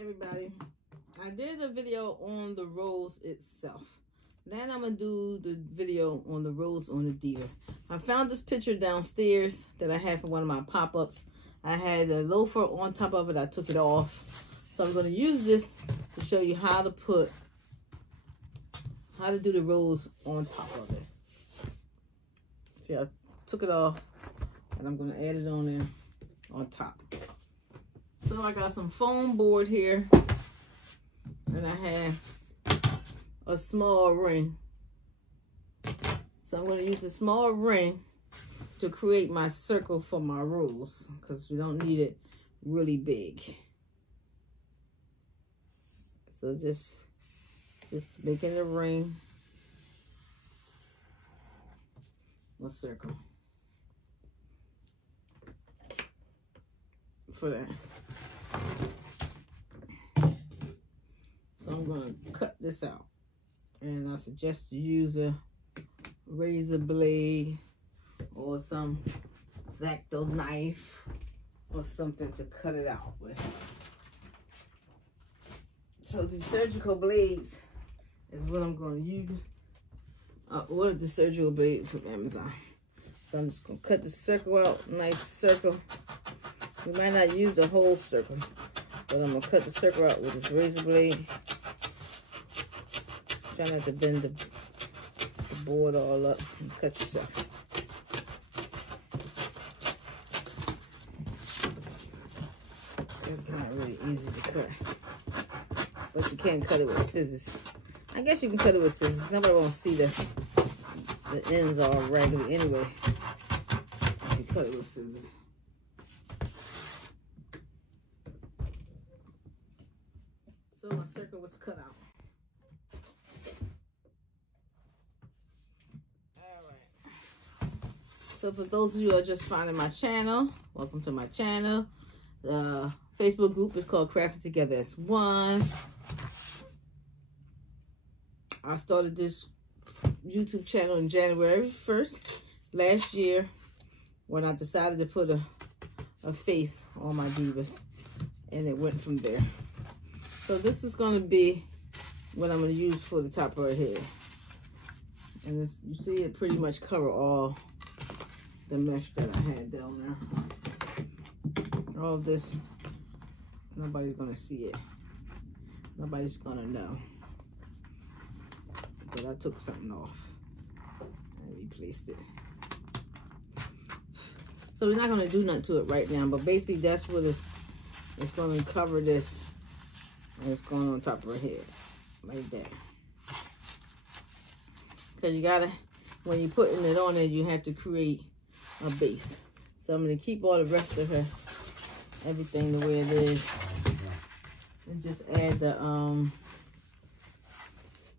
Everybody, I did a video on the rose itself. Then I'm gonna do the video on the rose on the Diva. I found this picture downstairs that I had for one of my pop-ups. I had a loafer on top of it. I took it off. So I'm gonna use this to show you how to do the rose on top of it. See, I took it off and I'm gonna add it on there on top. So I got some foam board here, and I have a small ring. So I'm going to use a small ring to create my circle for my rose, because we don't need it really big. So just making the ring a circle for that. So I'm going to cut this out, and I suggest you use a razor blade or some X-Acto knife or something to cut it out with. So these surgical blades is what I'm going to use. I ordered the surgical blade from Amazon. So I'm just going to cut the circle out, nice circle. You might not use the whole circle, but I'm going to cut the circle out with this razor blade. Try not to bend the board all up and cut yourself. It's not really easy to cut, but you can cut it with scissors. I guess you can cut it with scissors. Nobody won't see the ends all raggedy anyway. If you cut it with scissors. So my circle was cut out. So for those of you who are just finding my channel, welcome to my channel. The Facebook group is called Crafting Together as One. I started this YouTube channel in January 1st last year, when I decided to put a face on my divas, and it went from there. So this is going to be what I'm going to use for the top of her head. And this, you see it pretty much cover all the mesh that I had down there. All of this, nobody's gonna see it. Nobody's gonna know. But I took something off and replaced it. So we're not gonna do nothing to it right now, but basically that's what it's gonna cover this, and it's going on top of her head, like that. Because you gotta, when you're putting it on there, you have to create a base. So I'm going to keep all the rest of her, everything the way it is, and just add the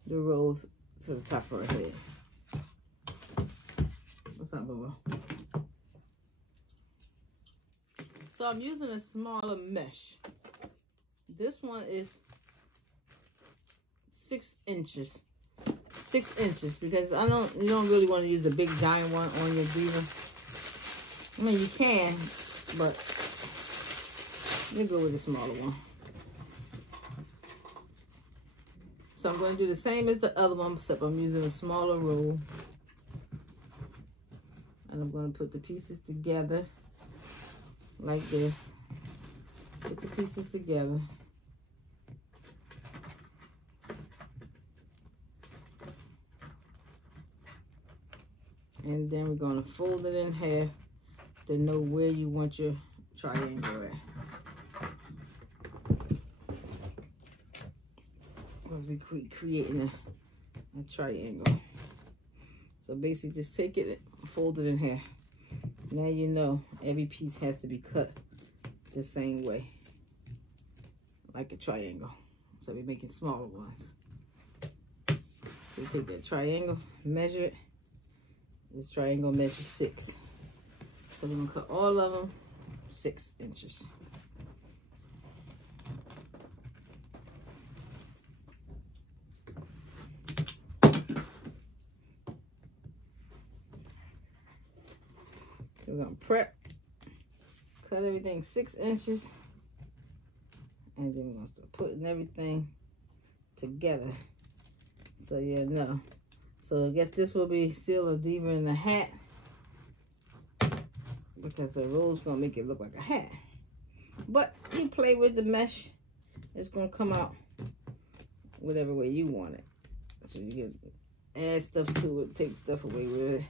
rose to the top of her head. What's up, Bubba? So I'm using a smaller mesh. This one is 6 inches. 6 inches, because you don't really want to use a big giant one on your Diva. I mean, you can, but you go with a smaller one. So I'm going to do the same as the other one, except I'm using a smaller roll. And I'm going to put the pieces together like this. Put the pieces together. And then we're going to fold it in half to know where you want your triangle at. Because we're creating a triangle. So basically just take it, fold it in half. Now you know every piece has to be cut the same way, like a triangle. So we're making smaller ones. So you take that triangle, measure it. This triangle measures 6. So we're going to cut all of them 6 inches. We're going to prep, cut everything 6 inches, And then we're going to start putting everything together. So you know. So I guess this will be still a diva in a hat. Because the roll's going to make it look like a hat. But you play with the mesh. It's going to come out whatever way you want it. So you can add stuff to it, take stuff away with it.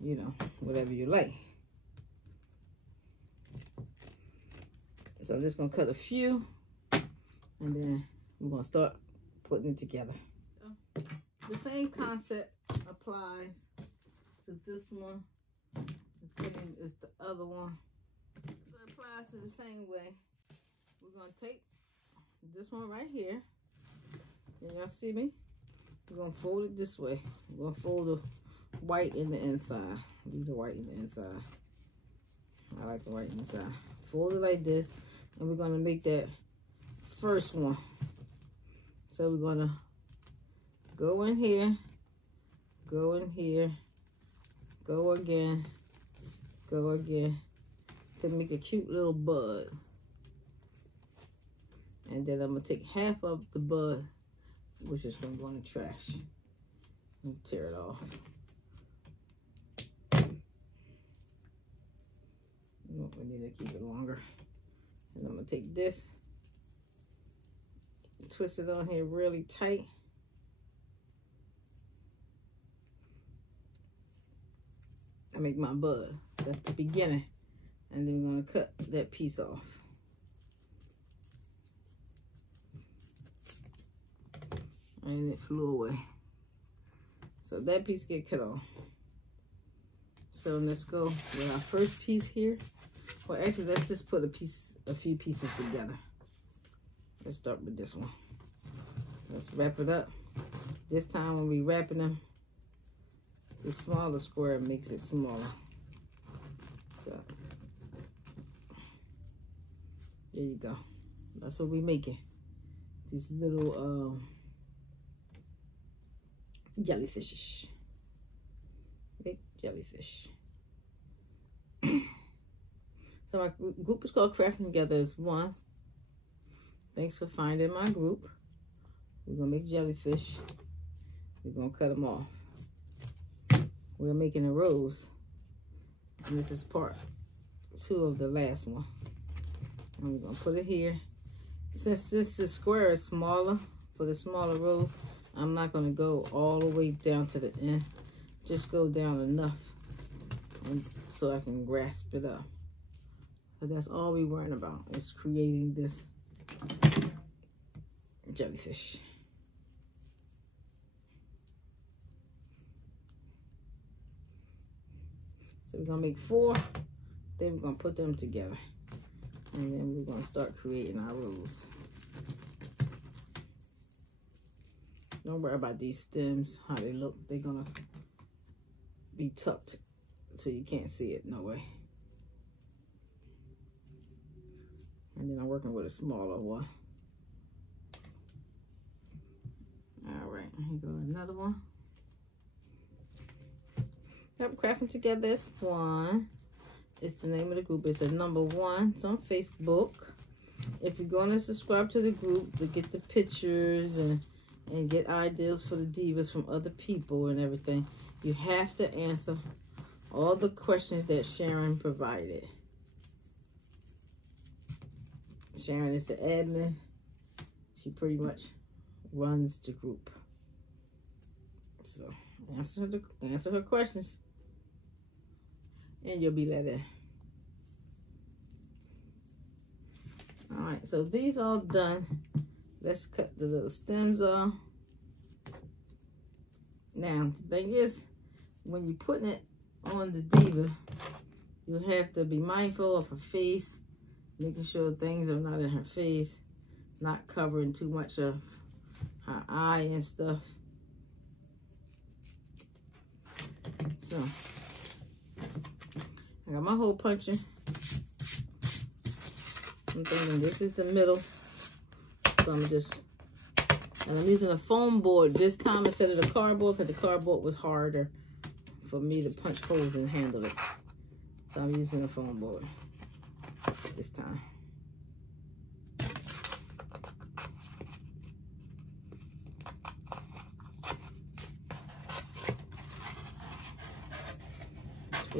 You know, whatever you like. So I'm just going to cut a few. And then we're going to start putting it together. So, the same concept applies to this one. The same as the other one. So it applies to the same way. We're going to take this one right here. And y'all see me? We're going to fold it this way. We're going to fold the white in the inside. Leave the white in the inside. I like the white inside. Fold it like this. And we're going to make that first one. So we're going to go in here, go in here, go again to make a cute little bud. And then I'm going to take half of the bud, which is going to go in the trash, and tear it off. We need to keep it longer. And I'm going to take this, twist it on here really tight. I make my bud. That's the beginning. And then we're going to cut that piece off. And it flew away. So that piece get cut off. So let's go with our first piece here. Well, actually, let's just put a few pieces together. Let's start with this one. Let's wrap it up. This time when we wrapping them, the smaller square makes it smaller. So there you go. That's what we making. These little jellyfishes. Big jellyfish. So my group is called Crafting Together as One. Thanks for finding my group. We're gonna make jellyfish. We're gonna cut them off. We're making a rose. And this is part 2 of the last one. And we're gonna put it here. Since this square is smaller, for the smaller rose, I'm not gonna go all the way down to the end. Just go down enough and so I can grasp it up. But that's all we're worrying about, is creating this jellyfish. So we're gonna make 4, then we're gonna put them together. And then we're gonna start creating our rose. Don't worry about these stems, how they look. They're gonna be tucked so you can't see it, no way. And then I'm working with a smaller one. All right, here goes another one. Yep, Crafting Together as One. It's the name of the group. It's a number 1. It's on Facebook. If you're going to subscribe to the group to get the pictures and get ideas for the divas from other people and everything, you have to answer all the questions that Sharon provided. Sharon is the admin. She pretty much runs the group. So answer her questions, and you'll be let in. All right, so these all done. Let's cut the little stems off. Now, the thing is, when you're putting it on the diva, you have to be mindful of her face, making sure things are not in her face, not covering too much of her eye and stuff. So, I got my hole punching. I'm thinking this is the middle. So I'm using a foam board this time instead of the cardboard, because the cardboard was harder for me to punch holes and handle it. So I'm using a foam board this time.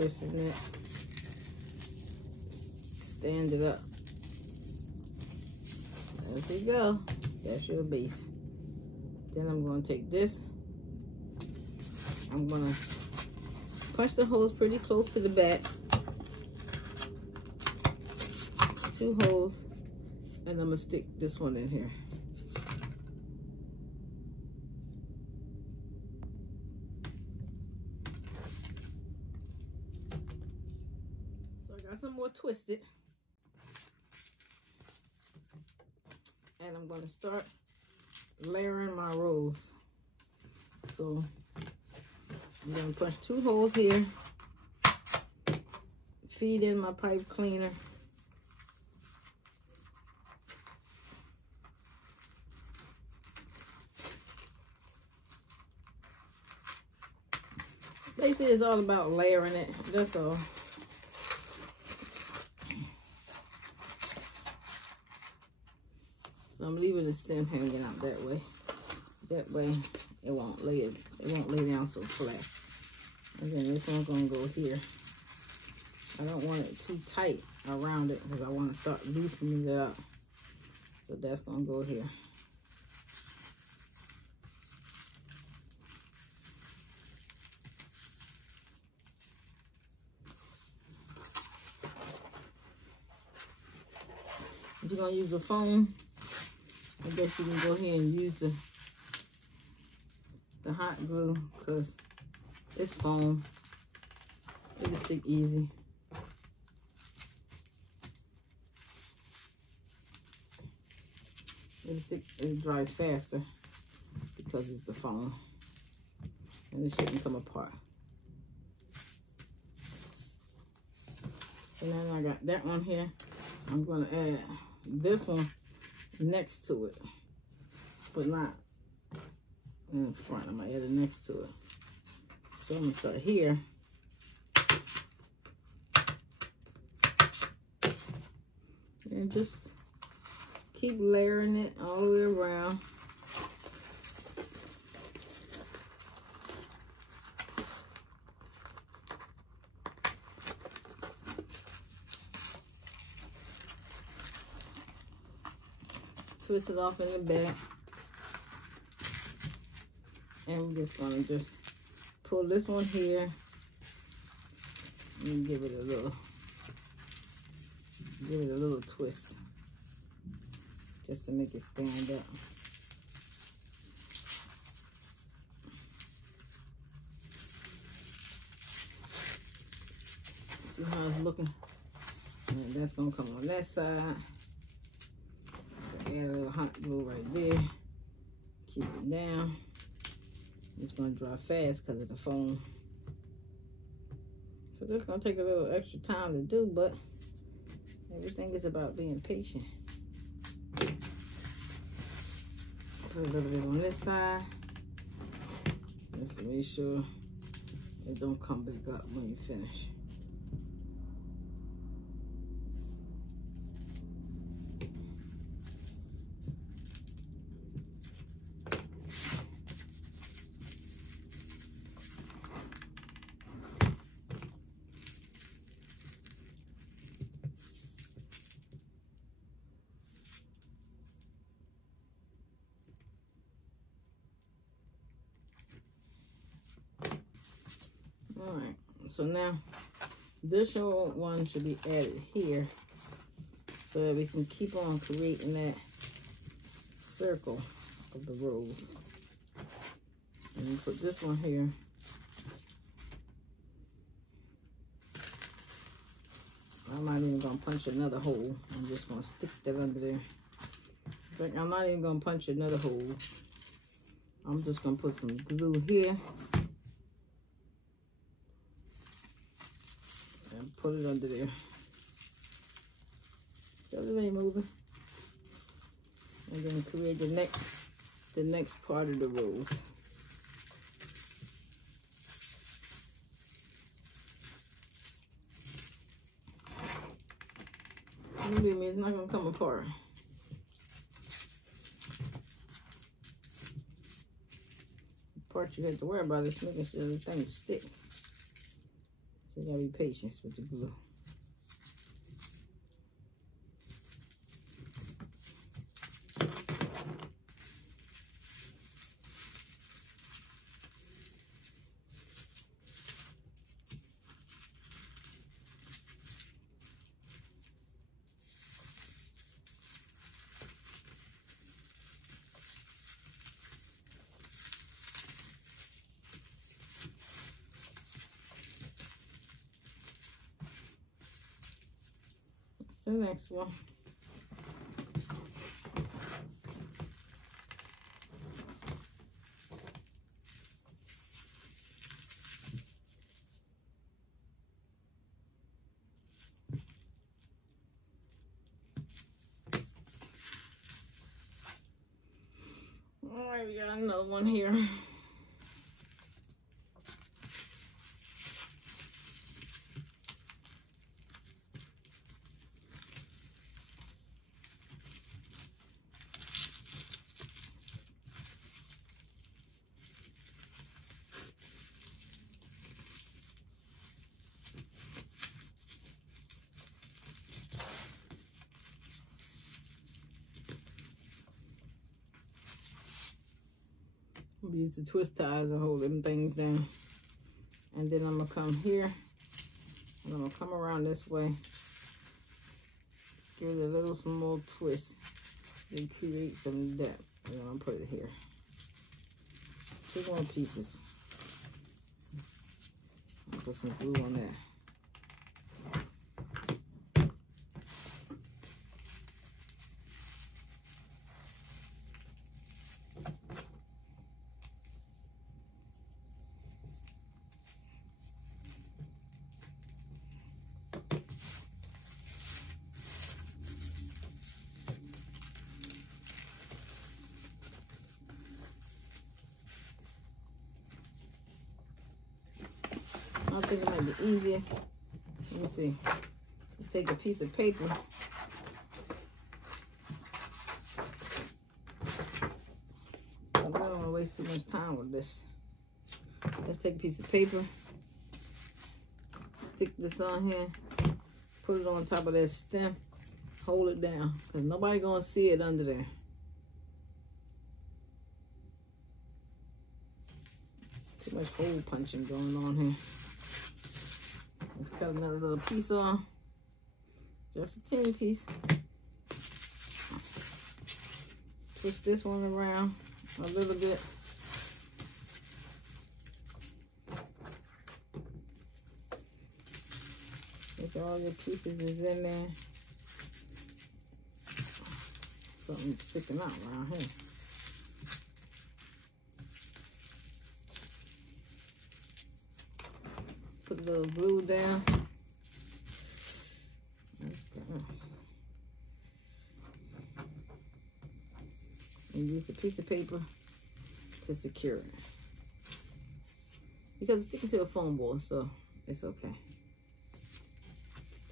piercing it. Stand it up. There you go. That's your base. Then I'm going to take this. I'm going to punch the holes pretty close to the back. 2 holes. And I'm going to stick this one in here. So I got some more twisted. And I'm going to start layering my rows. So I'm going to punch 2 holes here. Feed in my pipe cleaner. Basically, it's all about layering it. That's all. So I'm leaving the stem hanging out that way. That way, it won't lay down so flat. And then this one's gonna go here. I don't want it too tight around it because I want to start loosening it up. So that's gonna go here. If you're gonna use the foam, I guess you can go ahead and use the hot glue because it's foam. It'll stick easy. It'll dry faster because it's the foam. And it shouldn't come apart. So now I got that one here. I'm gonna add this one next to it, but not in front. I'm gonna add it next to it. So I'm gonna start here. And just keep layering it all the way around. Twist it off in the back. And we're just gonna pull this one here and give it a little twist just to make it stand up. See how it's looking? And that's gonna come on that side. Add a little hot glue right there. Keep it down. It's going to dry fast because of the foam. So this is going to take a little extra time to do, but everything is about being patient. Put a little bit on this side. Just to make sure it don't come back up when you finish. All right, so now this one should be added here so that we can keep on creating that circle of the rows. And you put this one here. I'm not even gonna punch another hole. I'm just gonna stick that under there. In fact, I'm not even gonna punch another hole. I'm just gonna put some glue here. And put it under there. So it ain't moving. And then create the next part of the rows. Believe me, it's not gonna come apart. The part you have to worry about is making sure the thing sticks. So you gotta be patient with the glue. The next one. All right, we got another one here. I'm gonna use the twist ties to hold them things down. And then I'm gonna come here and I'm gonna come around this way. Give it a little small twist to create some depth. And then I'm gonna put it here. 2 more pieces. I'll put some glue on that. I think it might be easier. Let me see. Let's take a piece of paper. I don't want to waste too much time with this. Let's take a piece of paper. Stick this on here. Put it on top of that stem. Hold it down. Because nobody's going to see it under there. Too much hole punching going on here. Let's cut another little piece on. Just a teeny piece. Twist this one around a little bit. Make sure all your pieces is in there. Something's sticking out around here. Put a little glue down. Okay. And use a piece of paper to secure it. Because it's sticking to a foam board, so it's okay.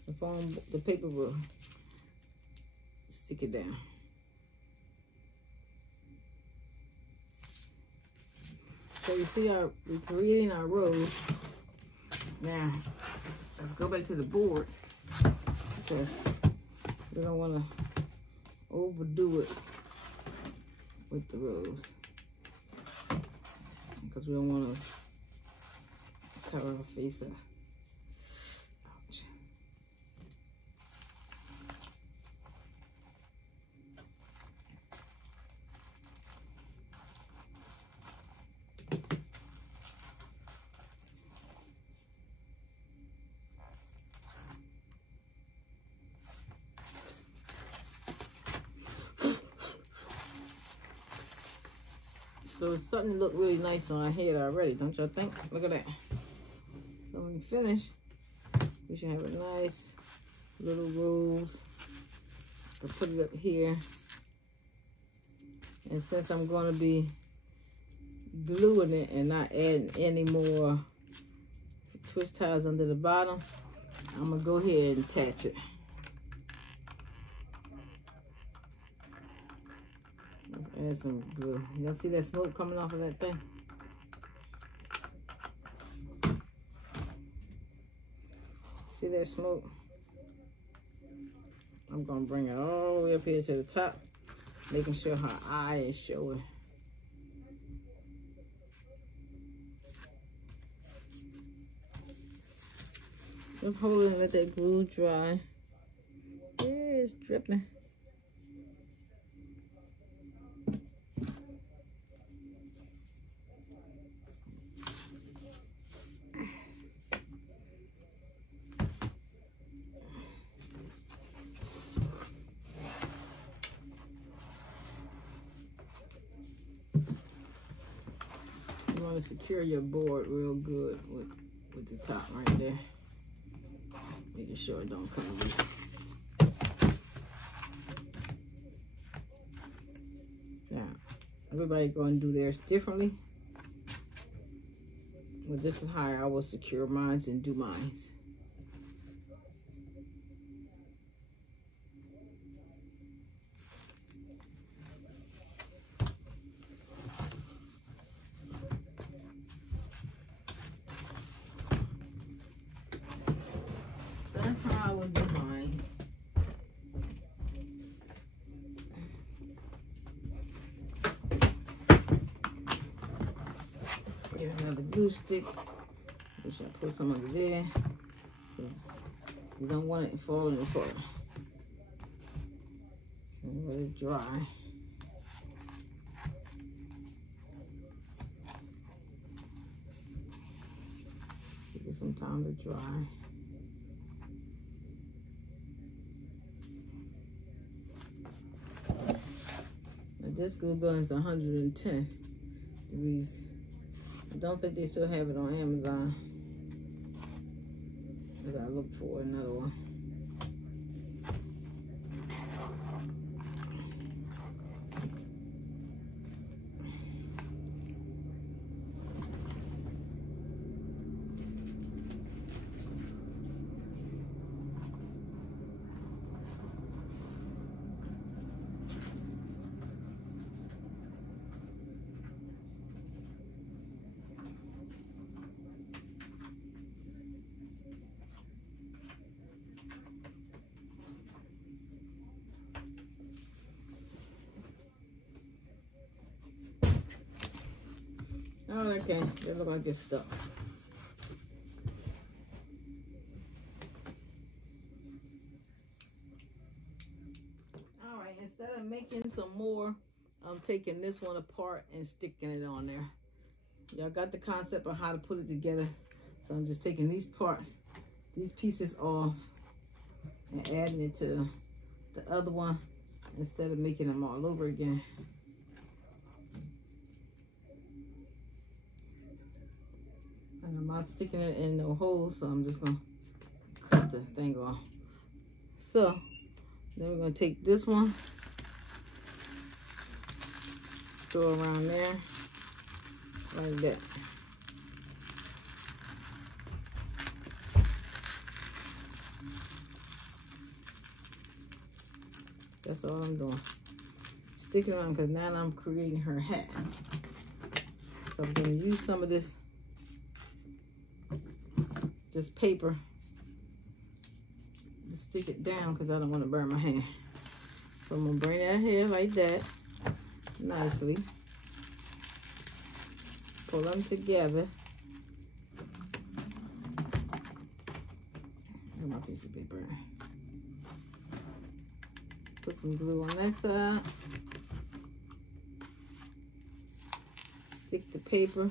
The paper will stick it down. So you see we're creating our rows. Now, let's go back to the board because we don't want to overdo it with the rows because we don't want to cover our face up. Ouch. So it's starting to look really nice on our head already, don't y'all think? Look at that. So when we finish, we should have a nice little rose. I'll put it up here. And since I'm going to be gluing it and not adding any more twist ties under the bottom, I'm going to go ahead and attach it. Add some glue. Y'all see that smoke coming off of that thing? See that smoke? I'm gonna bring it all the way up here to the top, making sure her eye is showing. Just hold it and let that glue dry. Yeah, it's dripping. You want to secure your board real good with the top right there. Making sure it don't come loose. Now, everybody going to do theirs differently. Well, this is how I will secure mine and do mine. That's how I would do mine. Get another glue stick. Make sure I put some under there, because you don't want it falling apart. And let it dry. Give it some time to dry. This glue gun is 110 degrees. I don't think they still have it on Amazon. I gotta look for another one. Oh, okay. They look like it's stuck. All right, instead of making some more, I'm taking this one apart and sticking it on there. Y'all got the concept of how to put it together. So I'm just taking these parts, these pieces off, and adding it to the other one instead of making them all over again. And I'm not sticking it in no hole, so I'm just gonna cut the thing off. So then we're gonna take this one, throw around there like that. That's all I'm doing. Sticking around, because now I'm creating her hat. So I'm gonna use some of this paper to stick it down, because I don't want to burn my hand. So I'm gonna bring that here like that, nicely. Pull them together. Here's my piece of paper. Put some glue on that side. Stick the paper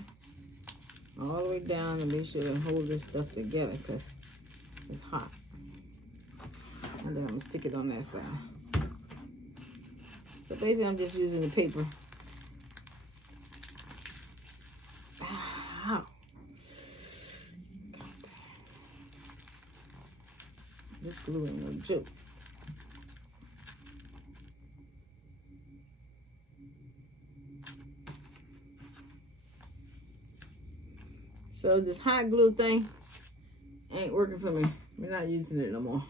all the way down and make sure to hold this stuff together, because it's hot. And then I'm gonna stick it on that side. So basically I'm just using the paper. Ow. This glue ain't no joke. So this hot glue thing ain't working for me. We're not using it no more.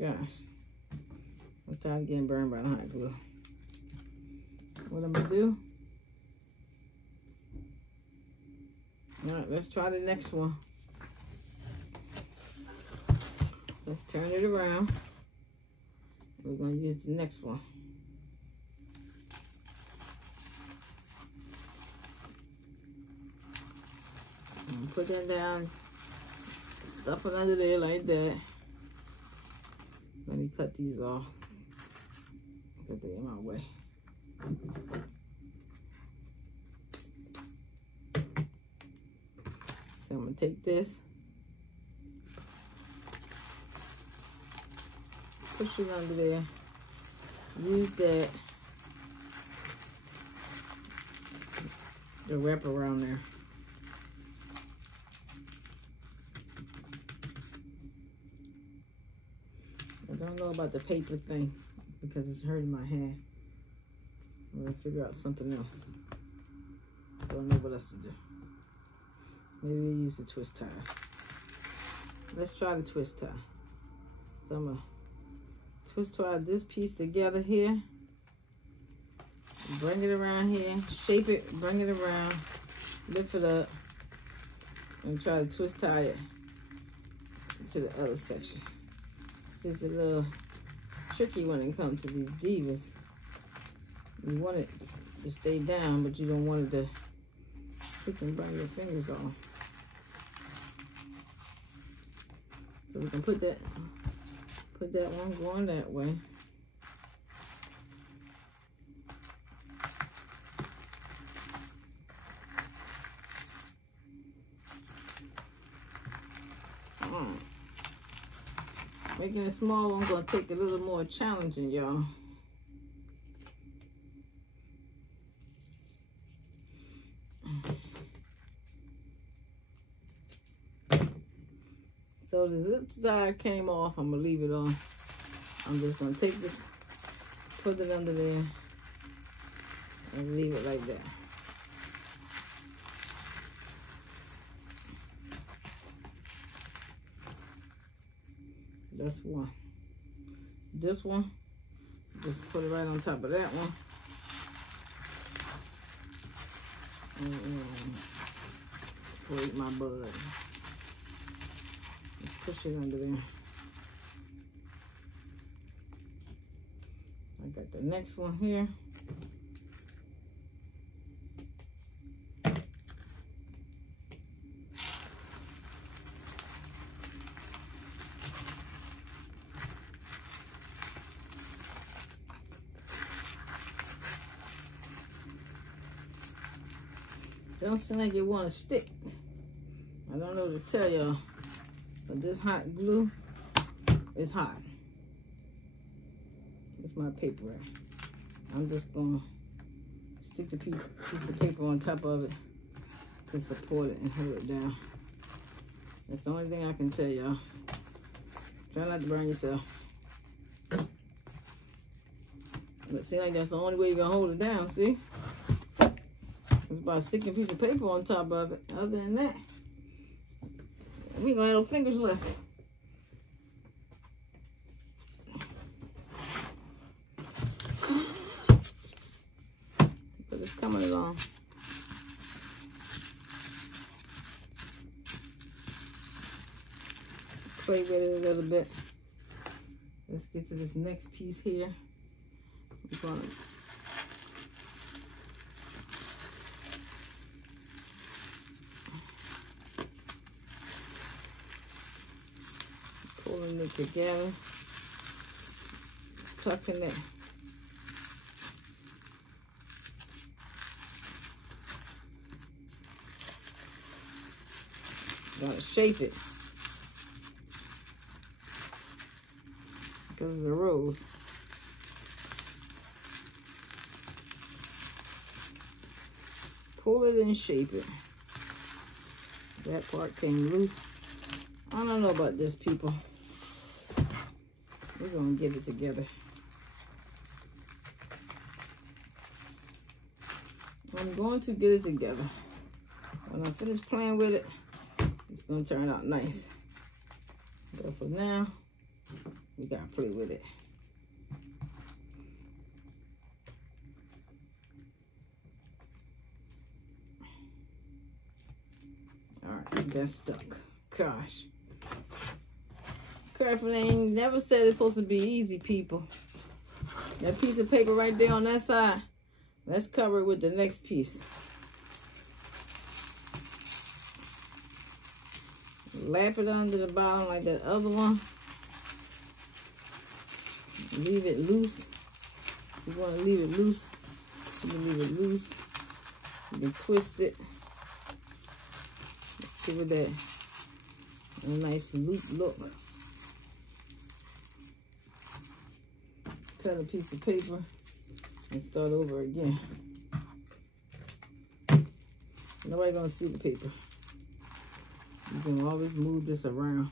Gosh, I'm tired of getting burned by the hot glue. What I'm gonna do? All right, let's try the next one. Let's turn it around. We're going to use the next one. And put that down. Stuff it under there like that. Let me cut these off. Put that in my way. So I'm going to take this. Push it under there. Use that to wrap around there. I don't know about the paper thing because it's hurting my hand. I'm gonna figure out something else. I don't know what else to do. Maybe we use the twist tie. Let's try the twist tie. So I'm gonna twist tie this piece together here. Bring it around here. Shape it. Bring it around. Lift it up. And try to twist tie it to the other section. It's a little tricky when it comes to these divas. You want it to stay down, but you don't want it to freaking burn your fingers off. So we can put that one going that way. Making a small one gonna take a little more challenging, y'all. So the zip tie came off. I'm gonna leave it on. I'm just gonna take this, put it under there, and leave it like that. That's one. This one, just put it right on top of that one. And break my bud. Just push it under there. I got the next one here. Don't seem like it want to stick. I don't know what to tell y'all, but this hot glue is hot. It's my paper rack. I'm just gonna stick the piece of paper on top of it to support it and hold it down. That's the only thing I can tell y'all. Try not to burn yourself. But it seems like that's the only way you're gonna hold it down, see? It's about sticking a piece of paper on top of it. Other than that, we ain't gonna have no fingers left. But it's coming along. Play with it a little bit. Let's get to this next piece here. We're gonna pulling it together, tucking it. Gotta shape it because of the rose. Pull it and shape it. That part came loose. I don't know about this, people. We're gonna get it together. I'm going to get it together. When I finish playing with it, it's gonna turn out nice. But for now, we gotta play with it. All right, that's stuck. Gosh. Crafting ain't never said it's supposed to be easy, people. That piece of paper right there on that side, let's cover it with the next piece. Lap it under the bottom like that other one. Leave it loose. You want to leave it loose. You can leave it loose. You can twist it. Give it that a nice loop look. Cut a piece of paper and start over again. Nobody's gonna see the paper. You can always move this around.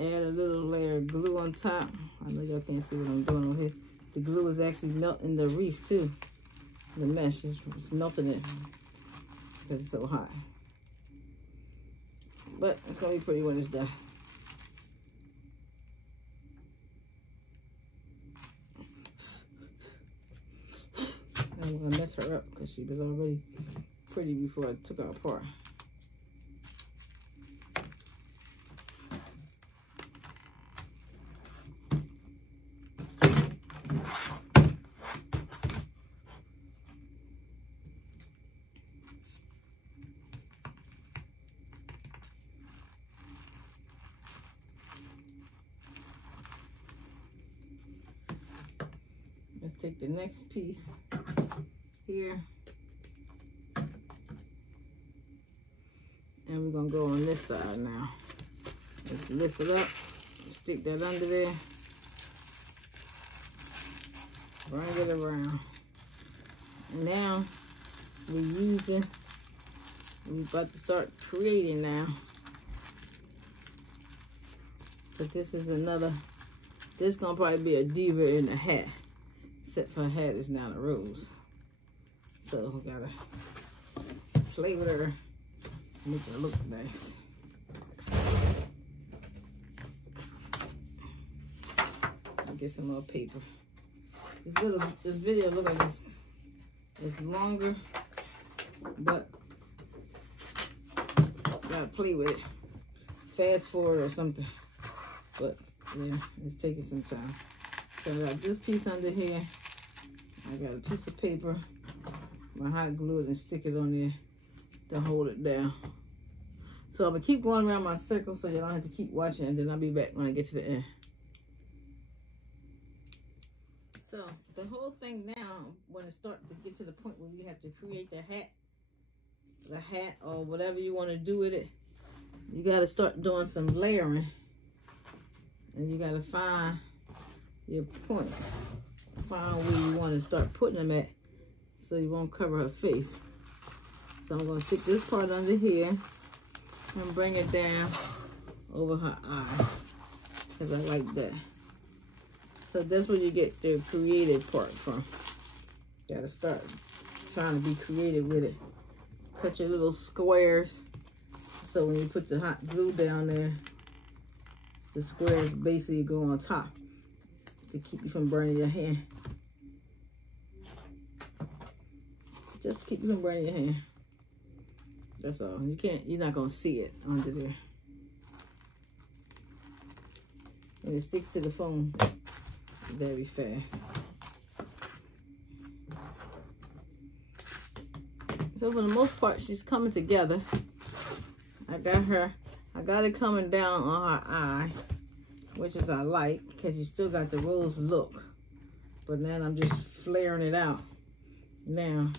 Add a little layer of glue on top. I know y'all can't see what I'm doing over here. The glue is actually melting the wreath too. The mesh is melting it because it's so hot. But it's gonna be pretty when it's done. I'm gonna mess her up because she was already pretty before I took her apart. Let's take the next piece here, and we're gonna go on this side now. Let's lift it up, stick that under there, bring it around. Now we're about to start creating now. But this is another, this is gonna probably be a diva in a hat. Except for her hat is now a rose. So we gotta play with her, make her look nice. Get some more paper. This video look like it's longer, but gotta play with it. Fast forward or something. But yeah, it's taking some time. So I got this piece under here. I got a piece of paper. My hot glue it and stick it on there to hold it down. So I'm gonna keep going around my circle so you don't have to keep watching, and then I'll be back when I get to the end. So the whole thing now, when it starts to get to the point where you have to create the hat or whatever you want to do with it, you got to start doing some layering, and you got to find your points. Find where you want to start putting them at so you won't cover her face. So I'm going to stick this part under here and bring it down over her eye because I like that. So that's where you get the creative part from. You got to start trying to be creative with it. Cut your little squares so when you put the hot glue down there, the squares basically go on top to keep you from burning your hand. Just to keep you from burning your hand. That's all. You're not gonna see it under there. And it sticks to the foam very fast. So for the most part, she's coming together. I got it coming down on her eye, which is I like, because you still got the rose look. But now I'm just flaring it out now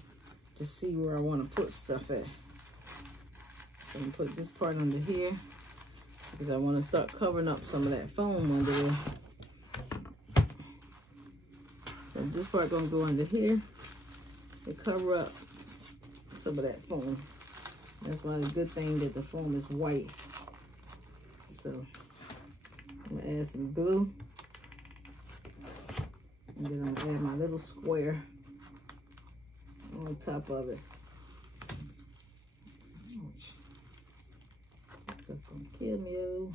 to see where I want to put stuff at. So I'm put this part under here because I want to start covering up some of that foam under there. So this part gonna go under here to cover up some of that foam. That's why it's a good thing that the foam is white. So I'm gonna add some glue, and then I'm gonna add my little square on top of it. Ouch. This stuff gonna kill me, oh.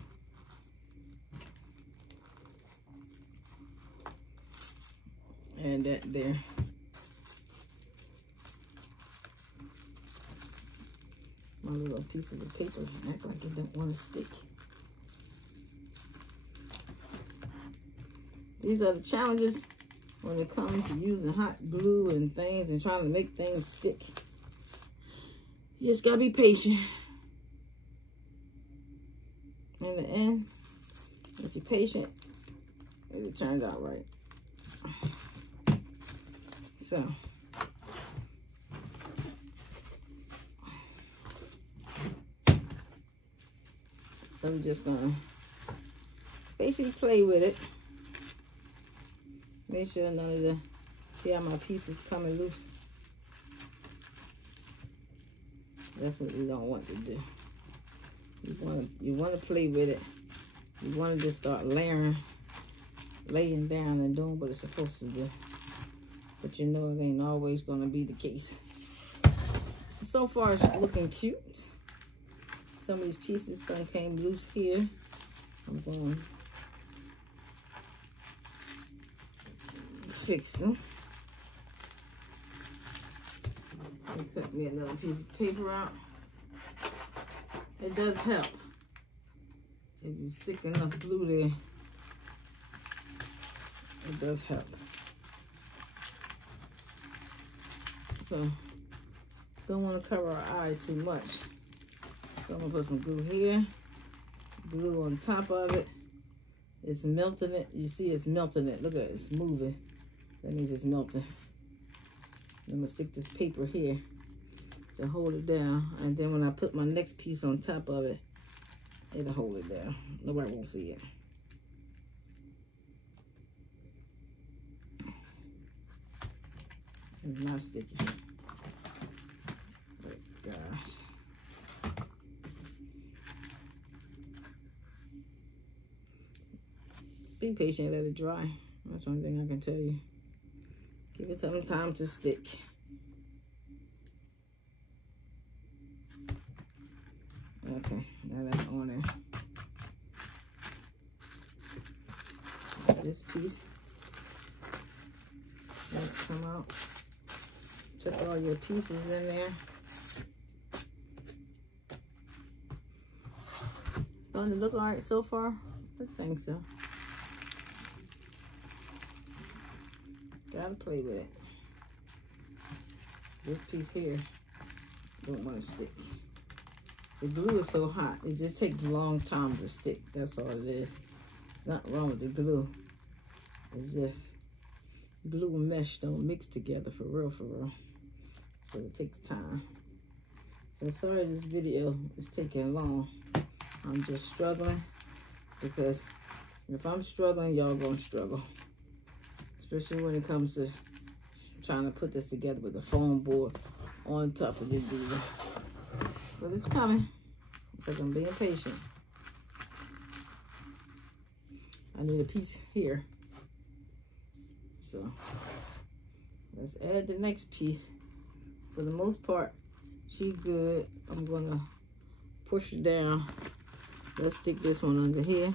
And that there. My little pieces of paper act like it don't want to stick. These are the challenges when it comes to using hot glue and things and trying to make things stick. You just gotta be patient. In the end, if you're patient, it turns out right. So, I'm just gonna basically play with it. Make sure none of the, see how my pieces coming loose? That's what we don't want to do. You want to play with it. You want to just start laying down and doing what it's supposed to do. But you know it ain't always going to be the case. So far it's looking cute. Some of these pieces done came loose here. I'm going to fix them. And cut me another piece of paper out. It does help if you stick enough glue there. It does help. So don't want to cover our eye too much. So I'm gonna put some glue here, glue on top of it. It's melting it. You see it's melting it. Look at it, it's moving. That means it's melting. I'm gonna stick this paper here to hold it down. And then when I put my next piece on top of it, it'll hold it down. Nobody won't see it. It's not sticky. Oh gosh. Be patient, let it dry. That's the only thing I can tell you. Give it some time to stick. Okay, now that's on there. This piece, let's come out. Put all your pieces in there. Starting to look all right so far? I think so. Gotta play with it. This piece here don't want to stick. The glue is so hot, it just takes a long time to stick. That's all it is. It's not wrong with the glue. It's just glue and mesh don't mix together for real, for real. So it takes time. So sorry this video is taking long. I'm just struggling because if I'm struggling, y'all gonna struggle. Especially when it comes to trying to put this together with the foam board on top of the Diva. But it's coming because I'm being patient. I need a piece here. So let's add the next piece. For the most part, she good. I'm gonna push it down. Let's stick this one under here.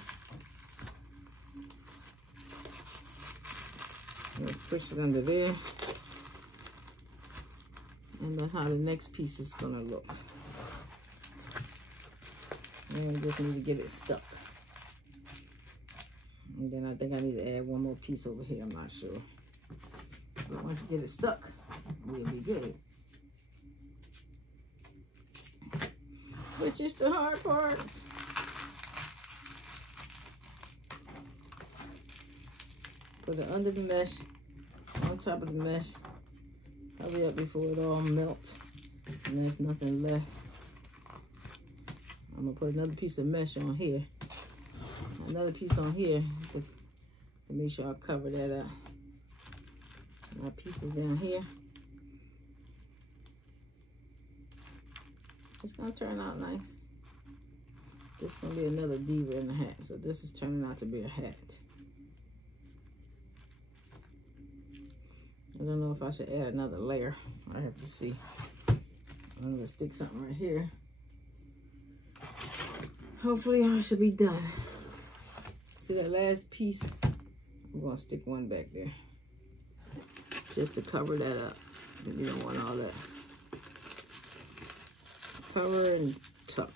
Let's push it under there. And that's how the next piece is gonna look. And we just need to get it stuck. And then I think I need to add one more piece over here, I'm not sure. But once you get it stuck, we'll be good. Which is the hard part. Put it under the mesh, on top of the mesh. Hurry up before it all melts. And there's nothing left. I'm gonna put another piece of mesh on here. Another piece on here to make sure I cover that up. My pieces down here. It's gonna turn out nice. This is gonna be another Diva in a hat. So this is turning out to be a hat. I don't know if I should add another layer. I have to see. I'm gonna stick something right here. Hopefully I should be done. See that last piece? I'm gonna stick one back there. Just to cover that up. You don't want all that. Cover and tuck.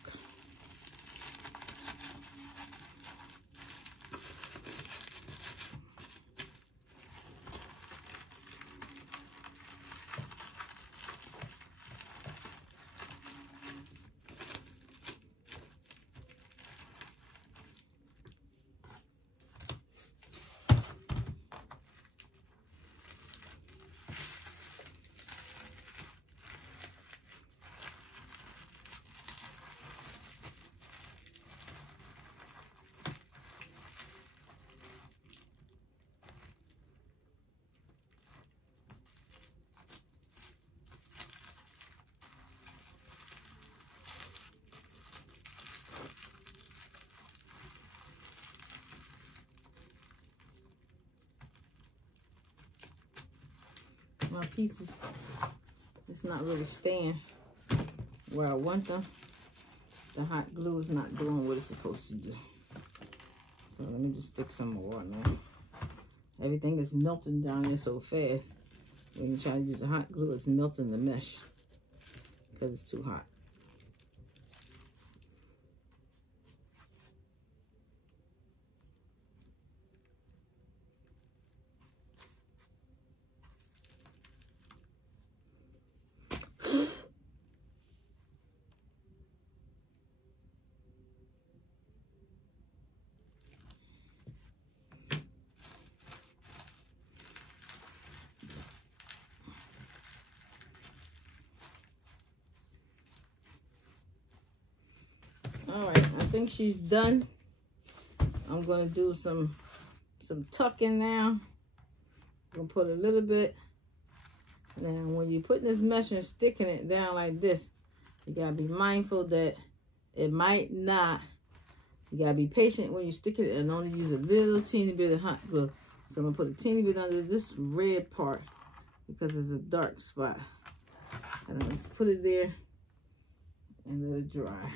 my pieces, it's not really staying where I want them. The hot glue is not doing what it's supposed to do. So let me just stick some more now. Everything is melting down there so fast. When you try to use the hot glue, it's melting the mesh because it's too hot. Alright, I think she's done. I'm going to do some tucking now. I'm going to put a little bit. Now, when you're putting this mesh and sticking it down like this, you got to be mindful that it might not. You got to be patient when you stick it and only use a little teeny bit of hot glue. So I'm going to put a teeny bit under this red part because it's a dark spot. And I'm just put it there and let it dry.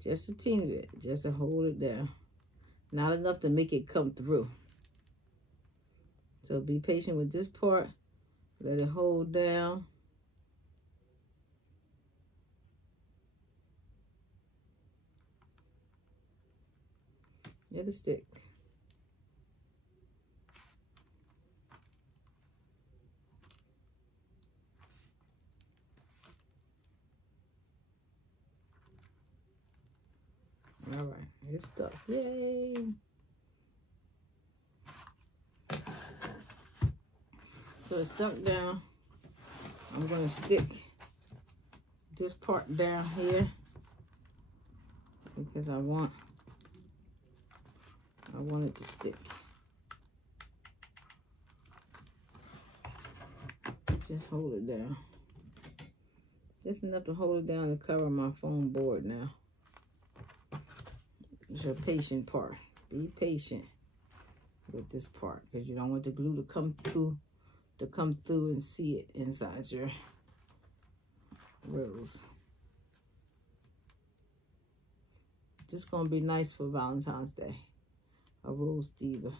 Just a teeny bit, just to hold it down. Not enough to make it come through. So be patient with this part. Let it hold down. Let it stick. All right, it's stuck. Yay! So it's stuck down. I'm going to stick this part down here because I want it to stick. Just hold it down. Just enough to hold it down to cover my foam board now. It's your patient part. Be patient with this part because you don't want the glue to come through and see it inside your rose. This is gonna be nice for Valentine's Day. A rose diva.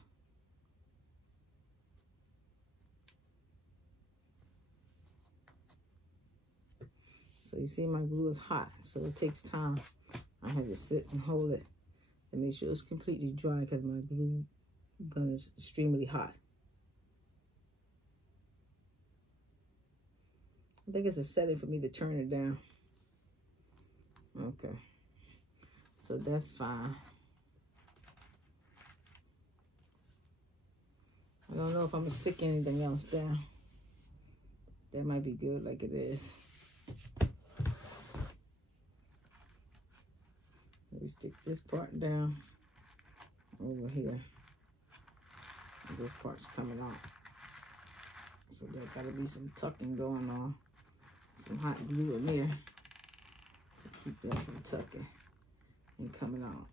So you see my glue is hot, so it takes time. I have to sit and hold it and make sure it's completely dry because my glue gun is extremely hot. I think it's a setting for me to turn it down. Okay. So that's fine. I don't know if I'm going to stick anything else down. That might be good like it is. We stick this part down over here. And this part's coming out. So there's got to be some tucking going on. Some hot glue in there to keep that from tucking and coming out.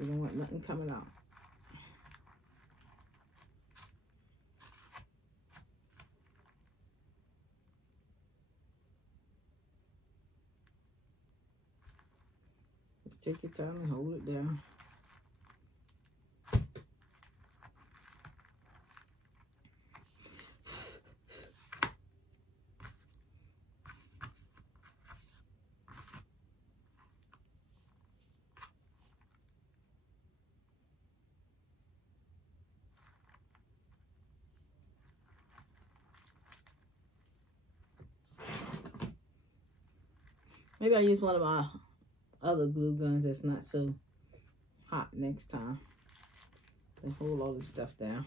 We don't want nothing coming out. Just take your time and hold it down. Maybe I use one of my other glue guns that's not so hot next time and hold all this stuff down.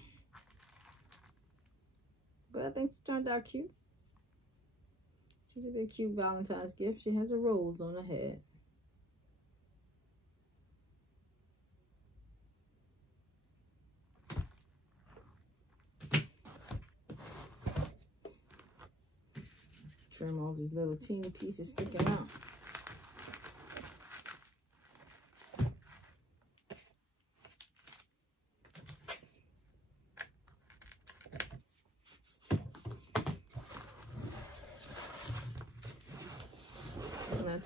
But I think it turned out cute. She's a big cute Valentine's gift. She has a rose on her head. Trim all these little teeny pieces sticking out.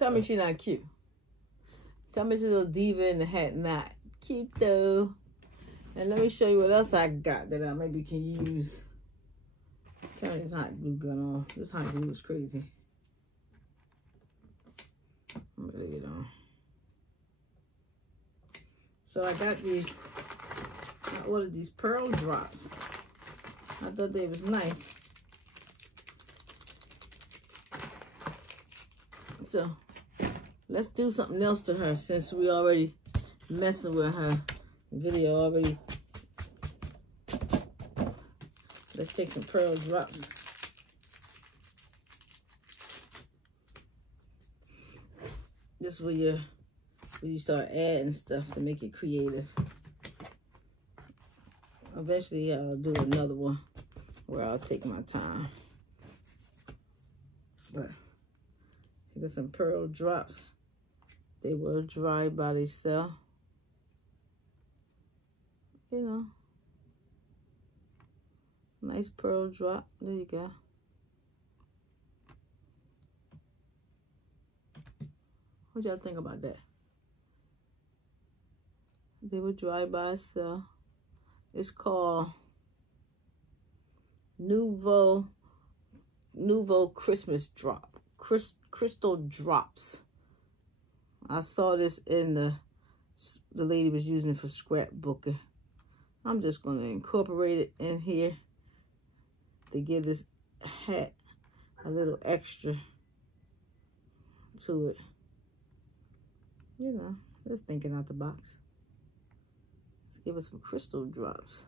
Tell me she's not cute. Tell me she's a little diva in the hat not cute though. And let me show you what else I got that I maybe can use. Tell me this hot glue gun on. This hot glue is crazy. I'm gonna leave it on. So I got these. I ordered these pearl drops. I thought they was nice. So let's do something else to her since we already messing with her video already. Let's take some pearl drops. This is where you start adding stuff to make it creative. Eventually I'll do another one where I'll take my time. But I got some pearl drops. They will dry by themselves. You know. Nice pearl drop. There you go. What y'all think about that? They will dry by itself. It's called Nouveau Christmas Drop. Crystal Drops. I saw this in the lady was using it for scrapbooking. I'm just going to incorporate it in here to give this hat a little extra to it. You know, just thinking out the box. Let's give it some crystal drops.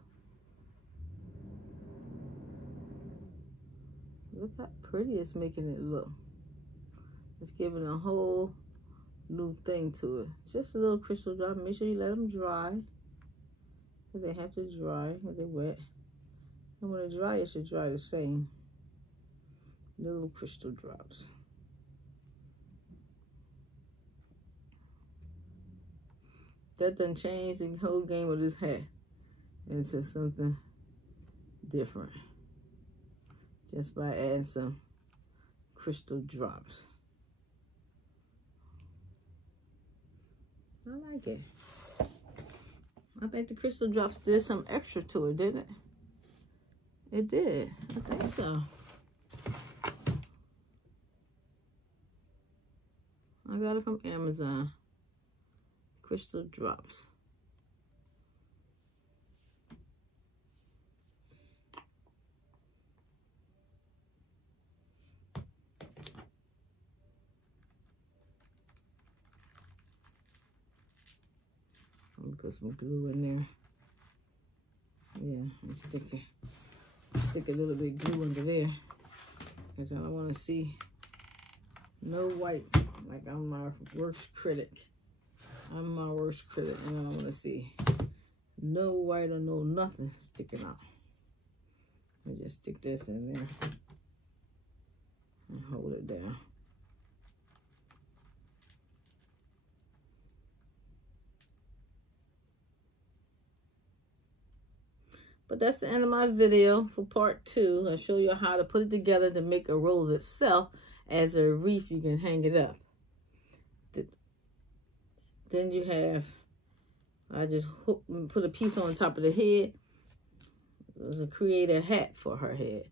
Look how pretty it's making it look. It's giving a whole new thing to it. Just a little crystal drop. Make sure you let them dry. They have to dry when they're wet. And when they dry, it should dry the same. Little crystal drops. That done changed the whole game of this hat into something different. Just by adding some crystal drops. I like it. I think the crystal drops did some extra to it, didn't it? It did. I think so. I got it from Amazon. Crystal drops. I'm gonna put some glue in there. Yeah, stick a little bit of glue under there because I don't want to see no white. Like I'm my worst critic. I'm my worst critic, and I don't want to see no white or no nothing sticking out. Let me just stick this in there and hold it down. But that's the end of my video for part 2. I'll show you how to put it together to make a rose itself. As a wreath, you can hang it up. Then you have, I just put a piece on top of the head to create a hat for her head.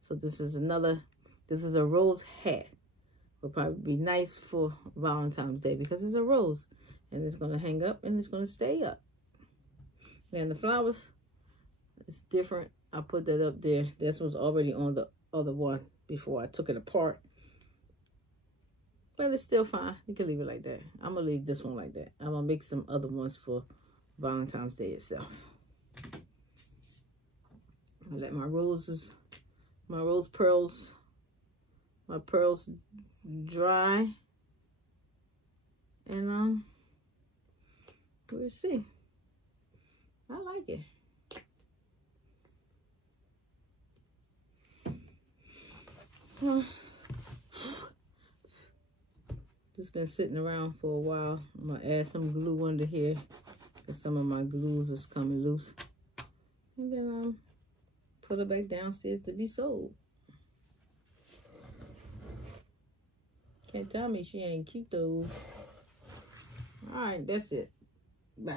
So this is a rose hat. Will probably be nice for Valentine's Day because it's a rose. And it's going to hang up and it's going to stay up. And the flowers, it's different. I put that up there. This was already on the other one before I took it apart. But it's still fine. You can leave it like that. I'm going to leave this one like that. I'm going to make some other ones for Valentine's Day itself. I'll let my rose pearls, my pearls dry. And we'll see. I like it. This been sitting around for a while. I'm gonna add some glue under here because some of my glues is coming loose. And then put it back downstairs to be sold. Can't tell me she ain't cute though. All right, that's it. Bye.